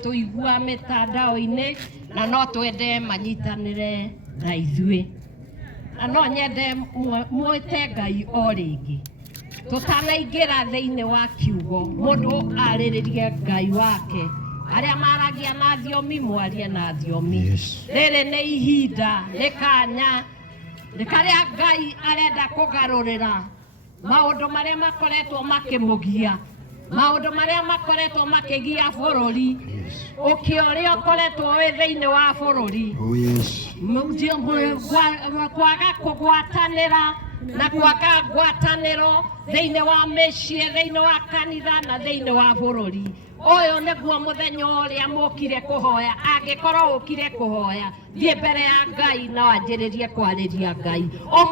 maratuigua mitandao-ini na no twende manyitanire na ithui. Na no nyende mwite Ngai o ringi tutanaingira thiini wa kiugo mundu ariririe Ngai wake. Aria maragia na thiomi mwarie na thiomi. Riri ni ihinda ni kanya rikaria Ngai arenda kugarurira maundu maria makoretwo makimugia, maundu maria makoretwo makigia bururi, ukioria ukoretwo wi thiini wa bururi. Kwaga kugwatanira na kwaga ngwataniro thiini wa micii, thiini wa kanitha na thiini wa bururi. Oyo niguo muthenya uria mukire kuhoya. Angikorwo ukire kuhoya, thie mbere ya Ngai na wanjiririe kwariria Ngai. O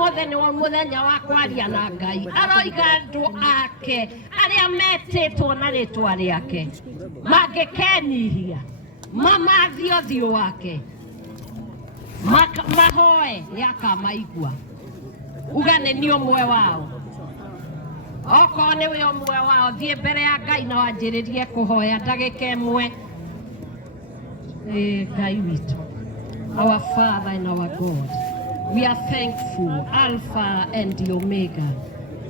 muthenya wa kwaria na Ngai. Aroiga andu ake aria metitwo na ritwa riake mangikenihia mamathio thio wake mahoe yakamaigua. Ugane ni omwe wao. Oko ni we omwe wao, thie mbere ya Ngai na wanjiririe kuhoya ndagika imwe. Ngai witu, our Father and our God, we are thankful, Alpha and the Omega,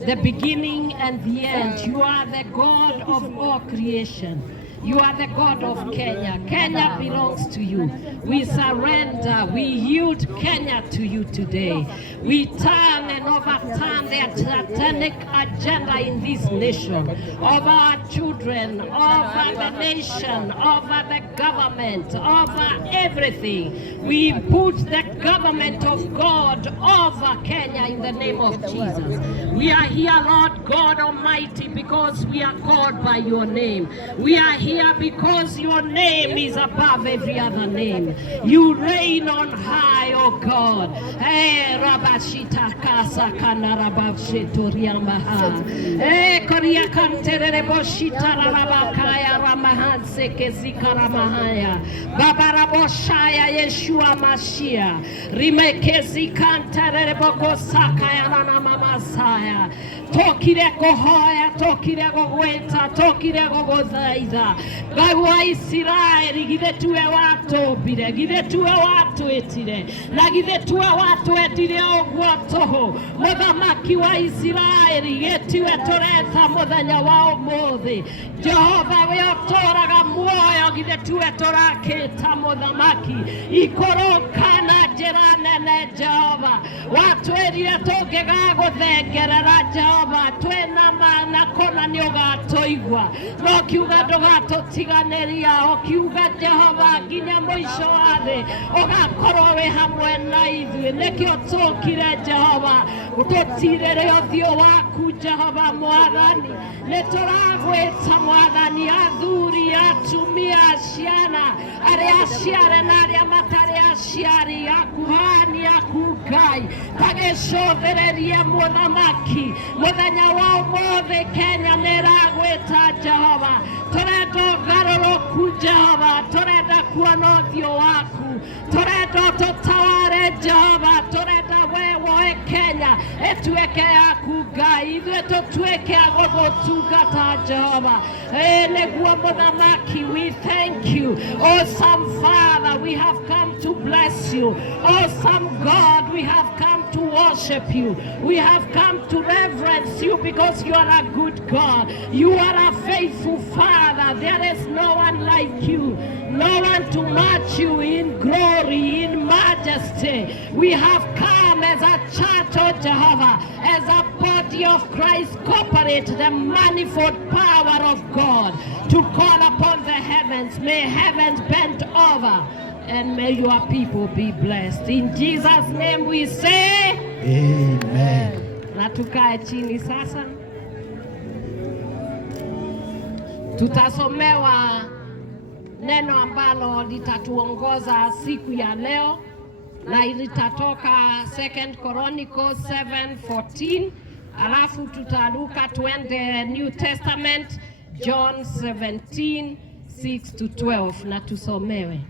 the beginning and the end. You are the God of all creation. You are the God of Kenya. Kenya belongs to you. We surrender, we yield Kenya to you today. We turn and overturn the satanic agenda in this nation, over our children, over the nation, over the government, over everything. We put the government of God over Kenya in the name of Jesus. We are here, Lord God Almighty, because we are called by your name. We are here because your name is above every other name. You reign on high, oh God. Hey, Rabashita Kasa Kanarabashito Riamaha. Hey, Korea Kantere Boshita Rabakaya Ramahan Sekezika Ramahaya. Babaraboshaya Yeshua Mashia. Rimekezi Kantere Bokosaka Ramamasaya. Tokire kuhoya, tokire kugweta, tokire kuguthaitha. Ngai wa Isiraeli, githe tuwe watũmbire, githe tuwe watwĩtire, na githe tuwe watwendire ũguo tũhũ. Mũthamaki wa Isiraeli, gĩtiwe tũretha mũthenya wa ũmũthĩ. Jehova we ũtũũraga muoyo, githe tuwe tũrakĩta mũthamaki. Ikũrũka na njĩra nene Jehova. Watwĩrire tũngĩgagũthengerera Jehova, twena mana kona ni ũgatũigua. No kiuga ndũgatũtiganĩria, ũkiuga Jehova nginya mũico wa thĩ ũgakorwo wĩ hamwe na ithuĩ. Nĩkĩo tũkire Jehova gũtũtirĩre ũthiũ waku Jehova Mwathani. Nĩtũragwĩta Mwathani, athuri, atumia, ciana, arĩa aciare na arĩa matarĩ aciari, akuhani, Ngai, tagĩcũthĩrĩrie mũthamaki. Mũthenya wa ũmũthĩ Kenya nĩragwĩta Jehova. Tũrenda ũgarũrũku Jehova, tũrenda kuona ũthiũ waku, tũrenda ũtũtaware Jehova, tũrenda we woe Kenya ĩtuĩke yaku Ngai, ithuĩ tũtuĩke a gũgũtungata Jehova. Nĩguo mũthamaki, we thank you. Awesome Father, we have come to bless you. Awesome God, we have come to worship you. We have come to reverence you because you are a good God. You are a faithful Father. There is no one like you, no one to match you in glory, in majesty. We have come as a church, oh Jehovah, as a body of Christ, cooperate the manifold power of God to call upon the heavens. May heavens bend over and may your people be blessed. In Jesus' name we say amen. Na tukae chini sasa. Tutasomewa neno ambalo litatuongoza siku ya leo na litatoka 2 Chronicles 7:14. Alafu tutaruka tuende New Testament John 17:6-12 na tusomewe.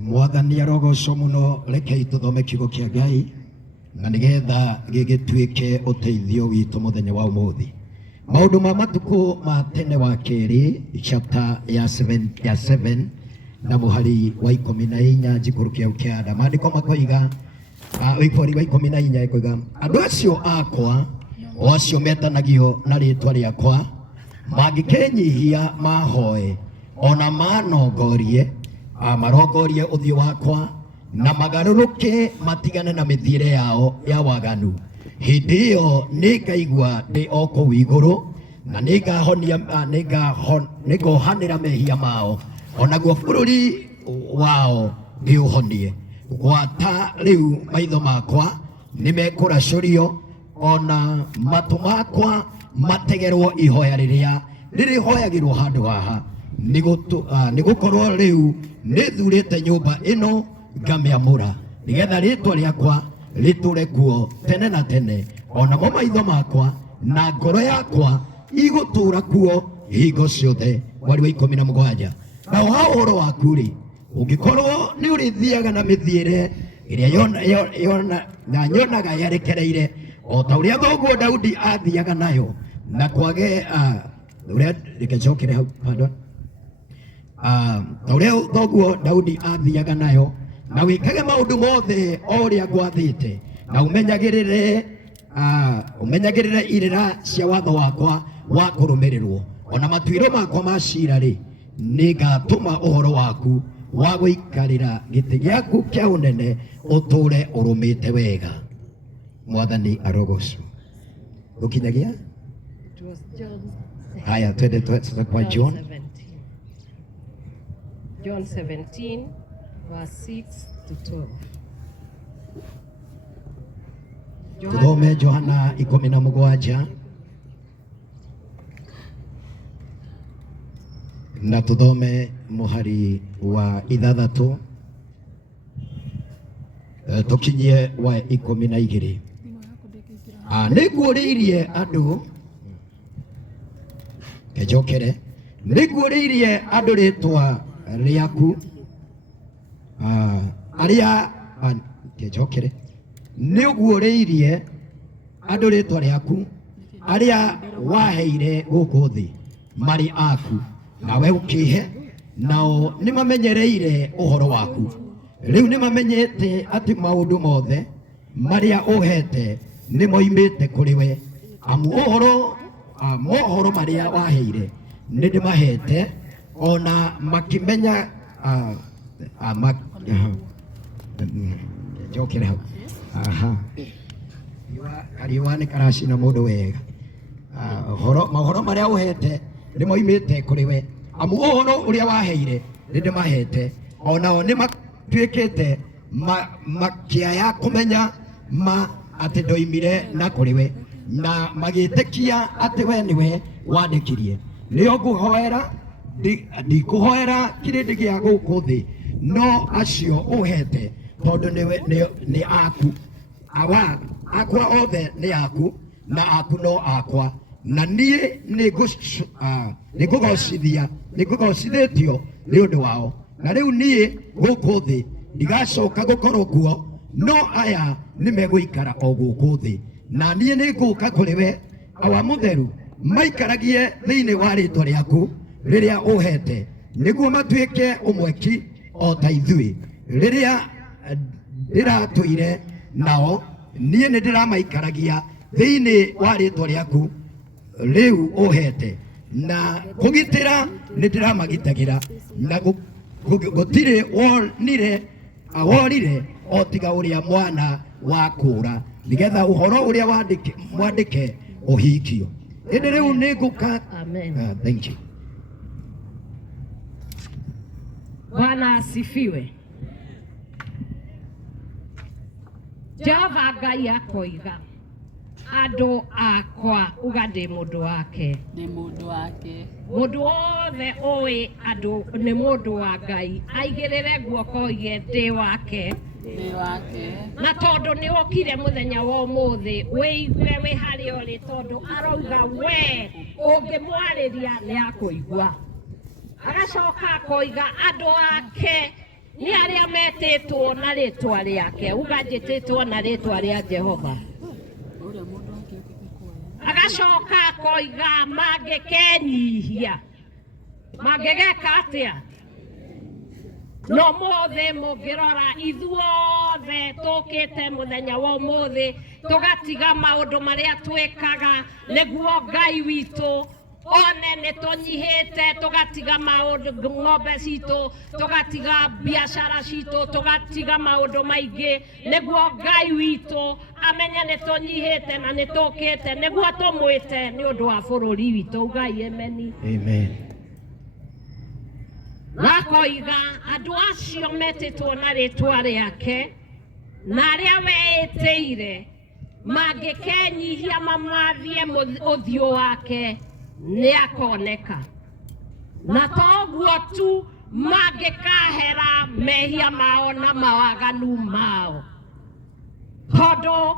Mwathani arogocwo muno, rekei tuthome kiugo kia Ngai na nigetha gigituike uteithio witu muthenya wa umuthi. maundu ma matuku ma tene wa keri chapter ya 7 na muhari wa 14 njikuru kiau kianda maandiko makoiga wikori wa 14 ikoiga andu acio akwa o acio metanagio na ritwa riakwa mangikenyihia mahoe ona manongorie marongorie uthio wakwa na magaruruke matigane na mithiire yao ya waganu hindi iyo nikaigua ndi o kuu iguru na ningohanira mehia mao onaguo bururi wao ngiuhonie gwata riu maitho makwa nimekuracurio ona matu makwa mategerwo ihoya riria ririhoyagirwo handu haha nigukorwo riu nithurite nyumba ino ngamiamura nigetha ritwa riakwa riture kuo tene na tene onamo maitho makwa na ngoro yakwa igutura kuo hingo ciothe. Mweri wa 17 na uhoro waku ri ungikorwo ni urithiaga na mithiire iria nyonaga yarekereire o ta uria thoguo Daudi athiaga nayo na kwage uria rikecokere hau pardon ta uria thoguo Daudi athiaga nayo na wikage maundu mothe o uria ngwathite na umenyagirire irira cia watho wakwa wa kurumirirwo ona matuiro makwa ma cira ri nigatuma uhoro waku wa guikarira giti giaku kia unene uture urumite wega. Mwathani arogocwo. Ukinyagia haya twende kwa John 17 verse 6 to 12. Tuthome Johana 17 na tuthome muhari wa 6 tukinyie wa 12. Niguũrĩirie andũ kejokere niguũrĩirie andũ rĩtwa rĩaku arĩa kejokere niguũrĩirie andũ rĩtwa rĩaku arĩa waheire gũkũ thĩ marĩ aku nawe ũkĩhe nao nĩmamenyereire ũhoro waku rĩu nĩmamenyete atĩ maũndũ mothe marĩa ũhete nĩmoimĩte kũrĩ we amu mohoro marĩa waheire nĩndĩmahete ona makĩmenya njokere hau kariũa nĩ karacina mũndũ wega mohoro marĩa ũhete nĩmoimĩte kũrĩ we amu ũhoro ũrĩa waheire nĩndĩmahete onao nĩmatuĩkĩte makĩaya kũmenya atĩ ndoimire na kũrĩ we na magĩtĩkia atĩ we nĩwe wandĩkirie nĩo ngũhoera ndikũhoera kĩrĩndĩ gĩa gũkũ thĩ no acio ũhete tondũ nĩ aku akwa othe nĩ aku na aku no akwa na niĩ nĩngũgocithĩtio nĩ ũndũ wao na rĩu niĩ gũkũ thĩ ndigacoka gũkorwo kuo no aya nĩmegũikara o gũkũ thĩ na niĩ nĩngũka kũrĩ we awa mũtheru maikaragie thĩinĩ wa rĩtwa rĩaku rĩrĩa ũhete nĩguo matuĩke ũmweki o ta ithuĩ rĩrĩa ndĩratũire nao niĩ nĩndĩramaikaragia thĩinĩ wa rĩtwa rĩaku rĩu ũhete na kũgitĩra nĩndĩramagitagĩra na gũtirĩ worire o tiga ũrĩa mwana wa kũũra nĩgetha ũhoro ũrĩa mwandĩke ũhingio. Hĩndĩ rĩu nĩngũka. Thank you. Bwana asifiwe. Jehova Ngai akoiga andũ akwa uga ndĩ mũndũ wake. Mũndũ wothe ũĩ andũ nĩ mũndũ wa Ngai aigĩrĩre guoko oige ndĩ wake. Na tondũ nĩ okire mũthenya wa ũmũthĩ wĩigue wĩ harĩa ũrĩ tondũ arauga we ũngĩmwarĩria nĩ akũigua. Agacoka akoiga andũ ake nĩ arĩa metĩtwo na rĩtwa rĩake uga njĩtĩtwo na rĩtwa rĩa Jehova. agacoka koiga mangĩkenyihia mangĩgeka atĩa no mothe mũngĩrora ithuothe tũkĩte mũthenya wa ũmũthĩ tũgatiga maũndũ marĩa twĩkaga nĩguo Ngai witũ one nĩ tũnyihĩte tũgatiga maũndũ ng'ombe citũ tũgatiga biacara citũ tũgatiga maũndũ maingĩ nĩguo Ngai witũ amenye nĩ tũnyihĩte na nĩ tũkĩte nĩguo tũmwĩte nĩ ũndũ wa bũrũri witũ Ngai ameni Amen. Nakoiga andũ acio metĩtwo na rĩtwa rĩake na arĩa wĩtĩire mangĩkenyihia mamathie ũthiũ wake nĩ akoneka na toguo tu mangĩkahera mehia mao na mawaganu mao tondũ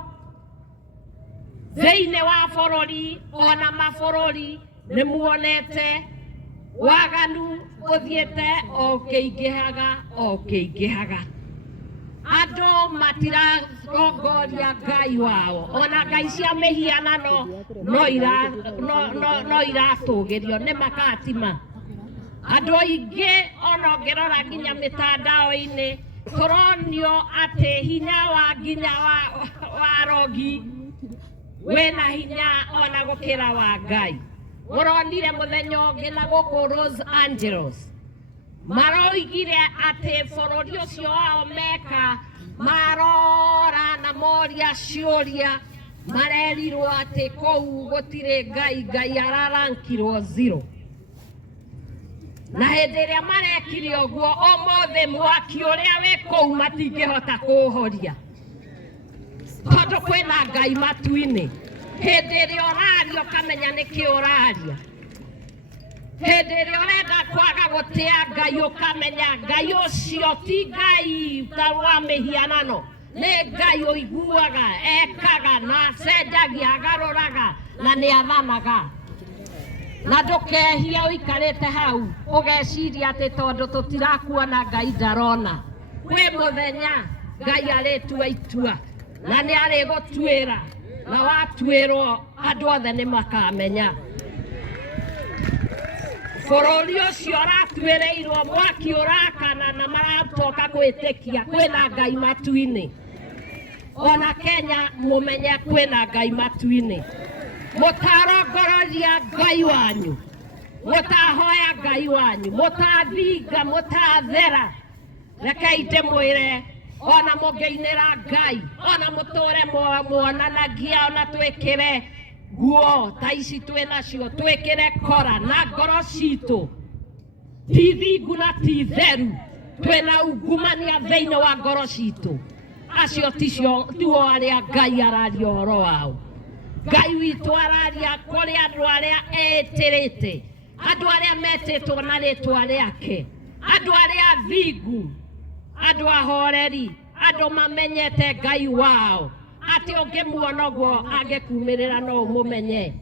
thĩinĩ wa bũrũri ona mabũrũri nĩ muonete waganu ũthiĩte ũkĩingĩhaga andũ matirarongoria Ngai wao ona ngai cia mĩhianano no iratũgĩrio nĩ makatima andũ aingĩ ona ũngĩrora nginya mĩtandao-inĩ tũronio atĩ hinya wa nginya wa rogi wĩna hinya ona gũkĩra wa Ngai ũronire mũthenya ũngĩ na gũkũ Los Angeles maroigire atĩ bũrũri ũcio wao meka marora na moria ciũria marerirwo atĩ kũu gũtirĩ Ngai ararankirwo 0 na hĩndĩ ĩrĩa marekire ũguo ũmũthĩ mwaki ũrĩa wĩ kũu matingĩhota kũũhoria tondũ kwĩna Ngai matu-inĩ hĩndĩ ĩrĩa ũraria ũkamenya nĩkĩ ũraria hĩndĩ ĩrĩa ũrenda kwaga gũtĩa Ngai ũkamenya Ngai ũcio ti Ngai ta wa mĩhianano nĩ Ngai ũiguaga ekaga na acenjagia agarũraga na nĩ athanaga na ndũkehie ũikarĩte hau ũgeciria atĩ tondũ tũtirakuona Ngai ndarona kwĩ mũthenya Ngai arĩtua itua na nĩ arĩgũtuĩra na watuĩrwo andũ othe nĩ makamenya bũrũri ũcio ũratuĩrĩirwo mwaki ũrakana na maratoka gwĩtĩkia kwĩna Ngai matu-inĩ ona Kenya mũmenye kwĩna Ngai matu-inĩ mũtarongororia Ngai wanyu mũtahoya Ngai wanyu mũtathinga mũtathera rekei ndĩmwĩre ona mũngĩinĩra Ngai ona mũtũre muonanagia ona twĩkĩre nguo ta ici twĩnacio twĩkĩre kora na ngoro citũ ti thingu na ti theru twĩna ungumania thĩinĩ wa ngoro citũ acio ticio arĩa Ngai araria ũhoro wao Ngai witũ araria kũrĩ andũ arĩa etĩrĩte andũ arĩa metĩtwo na rĩtwa rĩake andũ arĩa athingu andũ ahoreri andũ mamenyete Ngai wao atĩ ũngĩmuona ũguo angĩkumĩrĩra no ũmũmenye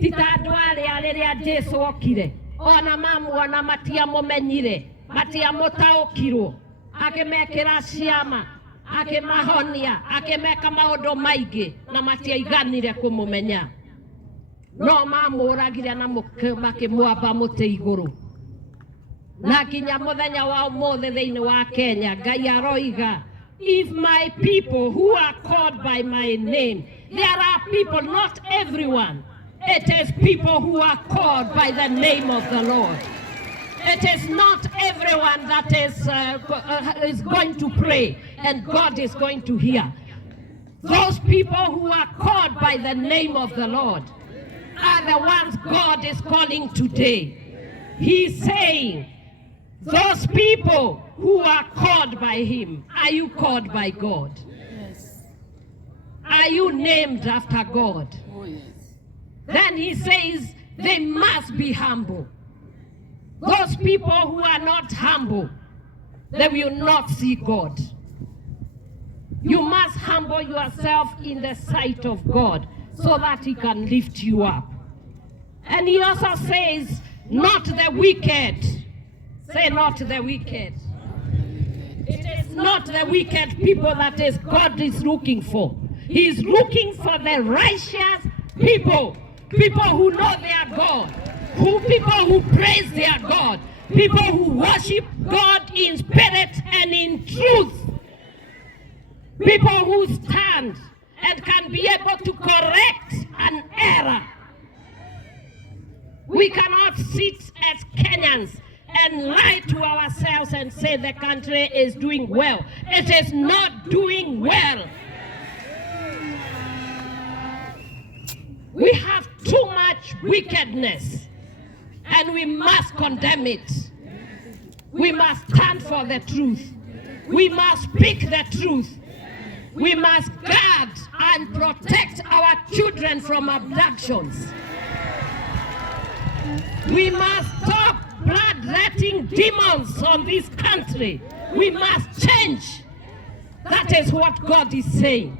ti ta andũ arĩa rĩrĩa Jesũ okire ona mamuona matiamũmenyire matiamũtaũkirwo akĩmekĩra ciama akĩmahonia akĩmeka maũndũ maingĩ na matiaiganire kũmũmenya no mamũragire na makĩmwamba mũtĩ igũrũ na nginya mũthenya wa ũmũthĩ thĩinĩ wa Kenya Ngai aroiga if my people who are called by my name there are people not everyone it is people who are called by the name of the Lord it is not everyone that is going to pray and God is going to hear those people who are called by the name of the Lord are the ones God is calling today he's saying those people who are called by him, are you called by God? Yes. Are you named after God? Oh, yes. Then he says they must be humble. Those people who are not humble, they will not see God. You must humble yourself in the sight of God so that he can lift you up. And he also says, not the wicked. Say not the wicked. It is not the wicked people that is God is looking for. He is looking for the righteous people who know their God, people who praise their God, people who worship God in spirit and in truth, people who stand and can be able to correct an error. We cannot sit as Kenyans and lie to ourselves and say the country is doing well. It is not doing well. We have too much wickedness and we must condemn it. We must stand for the truth. We must speak the truth. We must guard and protect our children from abductions. We must stop bloodletting demons on this country. We must change. That is what God is saying.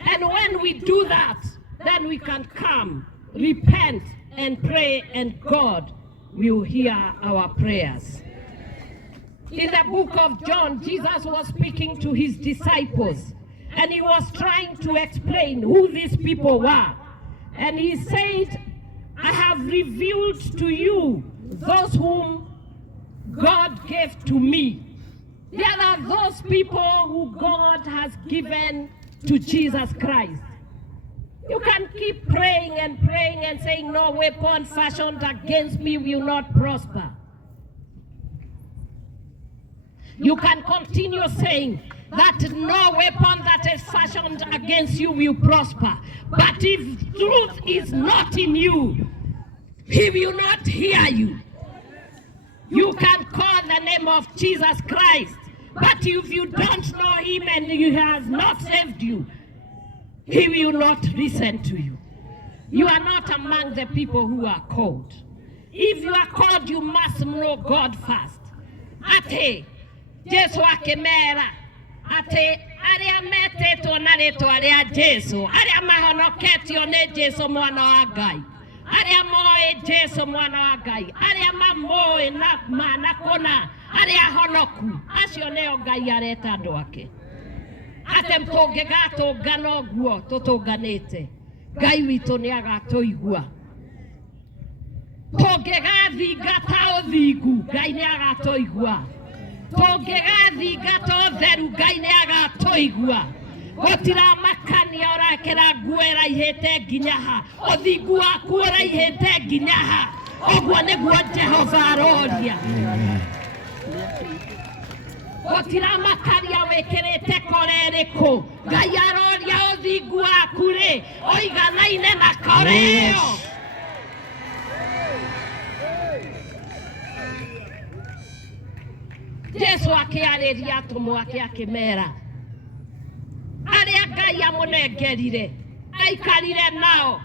And when we do that, then we can come, repent, and pray, and God will hear our prayers. In the book of John, Jesus was speaking to his disciples, and he was trying to explain who these people were. And he said, I have revealed to you those whom God gave to me. There are those people who God has given to Jesus Christ. You can keep praying and saying, no weapon fashioned against me will not prosper. You can continue saying that no weapon that is fashioned against you will prosper. But if truth is not in you, he will not hear you. You can call the name of Jesus Christ, but if you don't know him and he has not saved you, he will not listen to you. You are not among the people who are called. If you are called, you must know God first. Ate, Jesu akemera. Ate, aria metetwo na ritwa ria Jesu. Aria mahonoketio ne Jesu mwana wa Ngai. Aria moe Jesu mwana wa Ngai. Aria mamoe na manakona. Aria honoku. Acio neo Ngai areta andu ake. Ate mtũngĩgatũngana ũguo tũtũnganĩte, Ngai witũ nĩ agatũigua. Tũngĩgathingata ũthingu, Ngai nĩ agatũigua. Tũngĩgathingata ũtheru, Ngai nĩ agatũigua. Gũtiramakania ũrakĩra nguo ĩraihĩte nginya ha, ũthingu waku ũraihĩte nginya ha. Ũguo nĩguo Jehova aroria. Gũtiramakaria wĩkĩrĩte korerĩkũ, Ngai aroria ũthingu waku rĩ, ũiganaine na koreo. Jesu akĩarĩria atũmwo ake akĩmera, arĩa Ngai amũnengerire aikarire nao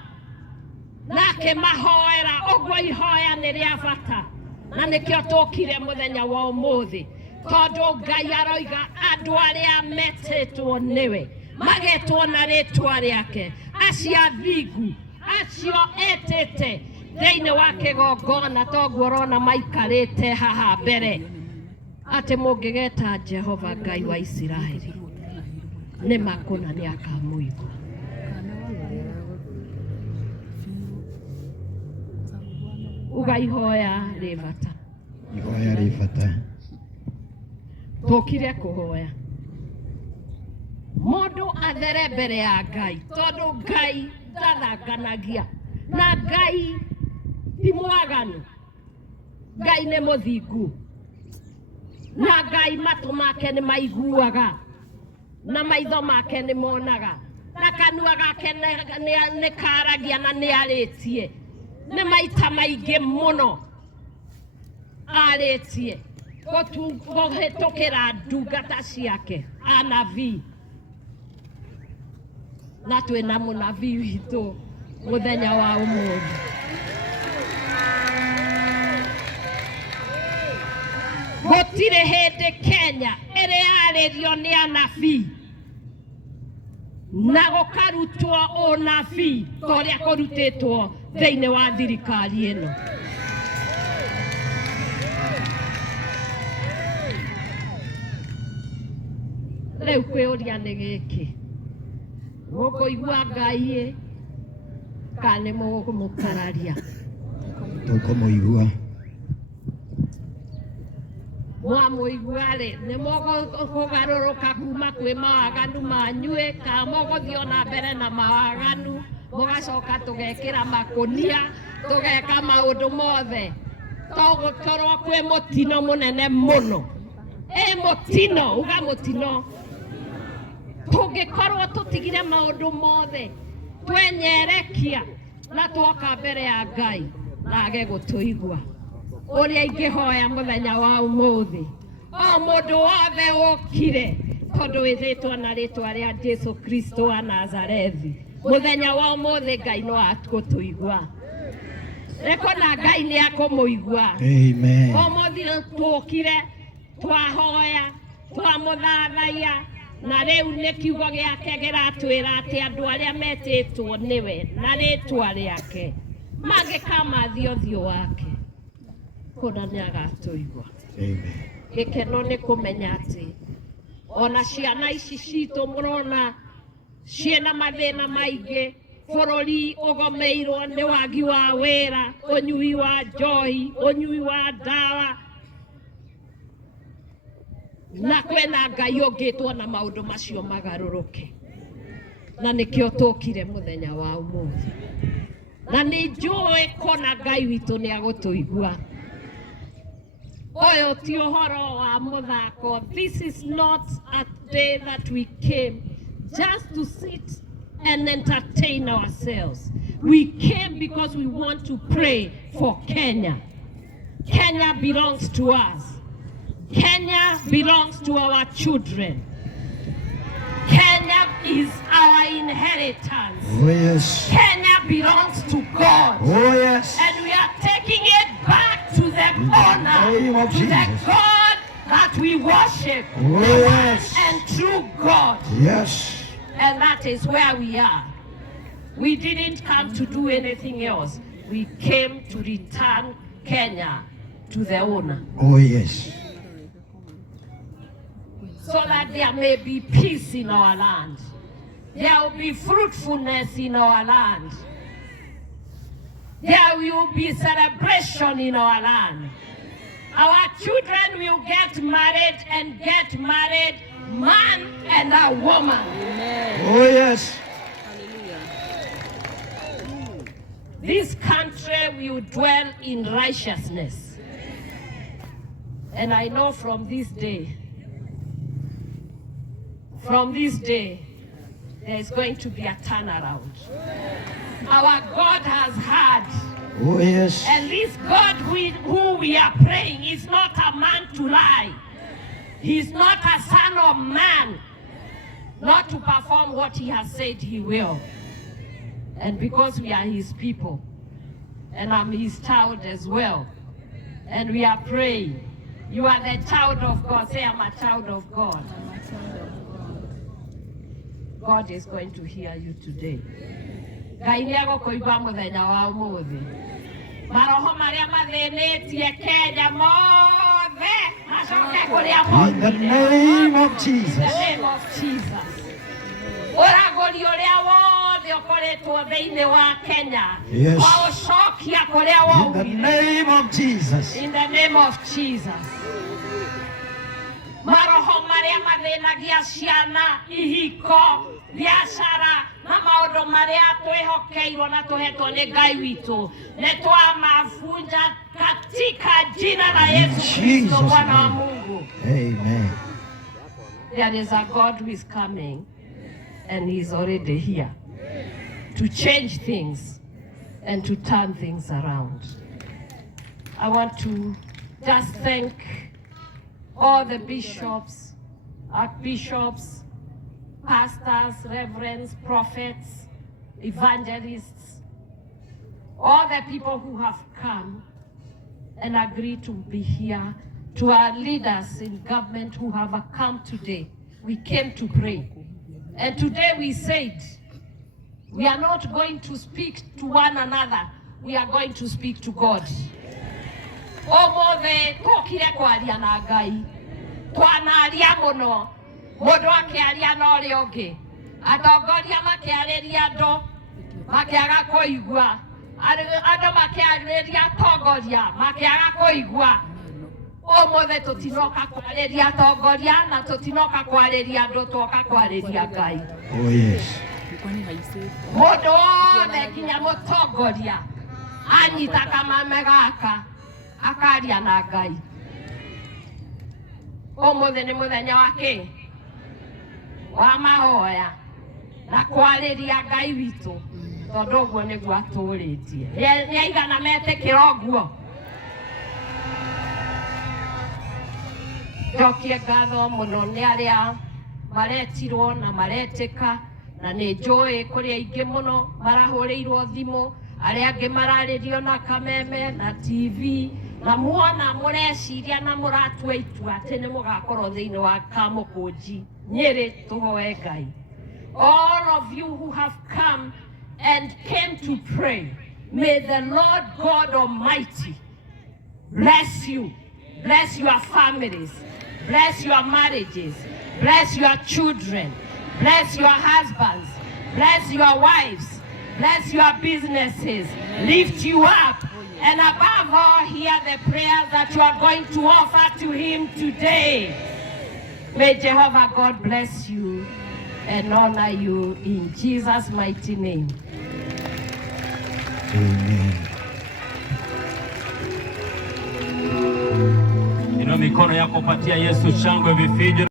na akĩmahoera. Ũguo ihoya nĩ rĩa bata, na nĩkĩo tũkire mũthenya wa ũmũthĩ, tondũ Ngai aroiga andũ arĩa metĩtwo nĩwe magetwo na rĩtwa rĩake, acio athingu, acio etĩte thĩinĩ wa kĩgongona, toguo ũrona maikarĩte haha mbere. Atĩ mũngĩgeta Jehova Ngai wa Isiraeli, nĩ makũna nĩ akamũigua. Uga ihoya rĩ bata. Ihoya rĩ bata. Tũkire kũhoya mũndũ athere mbere ya Ngai, tondũ Ngai ndathanganagia, na Ngai ti mwaganu. Ngai nĩ mũthingu, na Ngai matũ make nĩ maiguaga, na maitho make nĩ monaga, na kanua gake nĩ karagia na nĩ arĩtie. Nĩ maita maingĩ mũno arĩtie kũhĩtũkĩra ndungata ciake anabii, na twĩna mũnabii witũ mũthenya wa ũmũthĩ. Gũtirĩ hĩndĩ Kenya ĩrĩ yarĩrio nĩ anabii na gũkarutwo ũnabii ta ũrĩa kũrutĩtwo thĩinĩ wa thirikari ĩno. Rĩu kwĩũria nĩ gĩkĩ, mũkũigua Ngai kane mukararia tukomuigua mwamuiguare nĩ mũkũgarũrũka kuma kwĩ mawaganu manyuĩ ka mũgũthiĩ ona mbere na mawaganu mũgacoka tũgekĩra makũnia tũgeka maũndũ mothe tũgũkorwo kwĩ mũtino mũnene mũno mũtino uga mũtino tũngĩkorwo tũtigire maũndũ mothe twenyerekia na twoka mbere ya Ngai nage gũtũigua ũrĩa ingĩhoya mũthenya wa ũmũthĩ o mũndũ wothe ũkire tondũ wĩthĩtwo na rĩtwa rĩa Jesũ Kristo wa Nazarethi mũthenya wa ũmũthĩ Ngai no atũigua rekona Ngai nĩ akũmũigua amen ũmũthĩ tũkire twahoya twamũthathaiya na rĩu nĩ kiugo gĩake gĩratwĩra atĩ andũ arĩa metĩtwo nĩwe na rĩtwa rĩake mangĩkamathia ũthiũ wake kuna nĩ agatũigua gĩkeno nĩ kũmenya atĩ ona ciana ici citũ mũrona ciĩna mathĩna maingĩ bũrũri ũgomeirwo nĩ wagi wa wĩra ũnyui wa njohi ũnyui wa ndawa na kwĩna Ngai ũngĩtwo na maũndũ macio magarũrũke na nĩkĩo tũkire mũthenya wa ũmũthĩ na nĩ njũĩ kona Ngai witũ nĩ agũtũigua ũyũ ti ũhoro wa mũthako. This is not a day that we came just to sit and entertain ourselves. We came because we want to pray for Kenya. Kenya belongs to us. Kenya belongs to our children. Kenya is our inheritance. Oh yes. Kenya belongs to God. Oh yes. And we are taking it back to the honor, to the God that we worship. Oh yes. And true God. Yes. And that is where we are. We didn't come to do anything else. We came to return Kenya to the owner. Oh yes. So that there may be peace in our land. There will be fruitfulness in our land. There will be celebration in our land. Our children will get married man and a woman. Amen. Oh yes. This country will dwell in righteousness. And I know from this day, there is going to be a turnaround. Our God has heard. Oh yes. And this God who we are praying is not a man to lie. He's not a son of man, not to perform what he has said he will. And because we are his people, and I'm his child as well, and we are praying, you are the child of God. Say, I'm a child of God. God is going to hear you today. Ngai nĩ agũkũigua mũthenya wa ũmũthĩ. Maroho marĩa mathĩnĩtie Kenya mothe macoke kũrĩa In the name of Jesus. In the name of Jesus. Ũragũri ũrĩa wothe ũkoretwo thĩinĩ wa Kenya. Yes. Waũcokia kũrĩa In the waumire. name of Jesus. In the name of Jesus. Maroho marĩa mathĩnagia ciana, ihiko, biashara, na maũndũ marĩa twĩhokeirwo na tũhetwo nĩ Ngai witũ, nĩ twamavunja katika jina la Yesu Kristo Bwana wa Mungu. Amen. There is a God who is coming, and he's already here to change things and to turn things around. I want to just thank all the bishops, archbishops, pastors, reverends, prophets, evangelists, all the people who have come and agreed to be here, to our leaders in government who have come today. We came to pray. And today we said, we are not going to speak to one another, we are going to speak to God. Omothe tokire kwaria na Ngai. Twanaria muno. Mundu akiaria na uria ungi. Atongoria makiarĩria andũ, makiaga kuigua andu makiarĩria tongoria makiaga kuigua ũmũthĩ tũtinoka kwarĩria tongoria na tũtinoka kwarĩria andũ twoka kwarĩria Ngai. Oh yes. Mũndũ wothe nginya mũtongoria anyita kamame gaka akaria na Ngai. Ũmũthĩ nĩ mũthenya wa kĩ? Wa mahoya na kwarĩria Ngai witũ tondũ ũguo nĩguo atũrĩtie. Nĩ aigana metĩkĩra ũguo? Njokie ngatho mũno nĩ arĩa maretirwo na maretĩka, na nĩ njũĩ kũrĩ aingĩ mũno marahũrĩirwo thimũ, arĩa angĩ mararĩrio na kameme na TV, na muona mũreciria na mũratua itua atĩ nĩ mũgakorwo thĩinĩ wa kamũkũnji Nyĩrĩ. Tũhoe Ngai. All of you who have come and came to pray, may the Lord God Almighty bless you, bless your families, bless your marriages, bless your children, bless your husbands, bless your wives, bless your businesses, lift you up, and above all, hear the prayers that you are going to offer to Him today. May Jehovah God bless you and honor you in Jesus' mighty name. Amen. Inua mikono yako, patia Yesu shangwe, vifijo.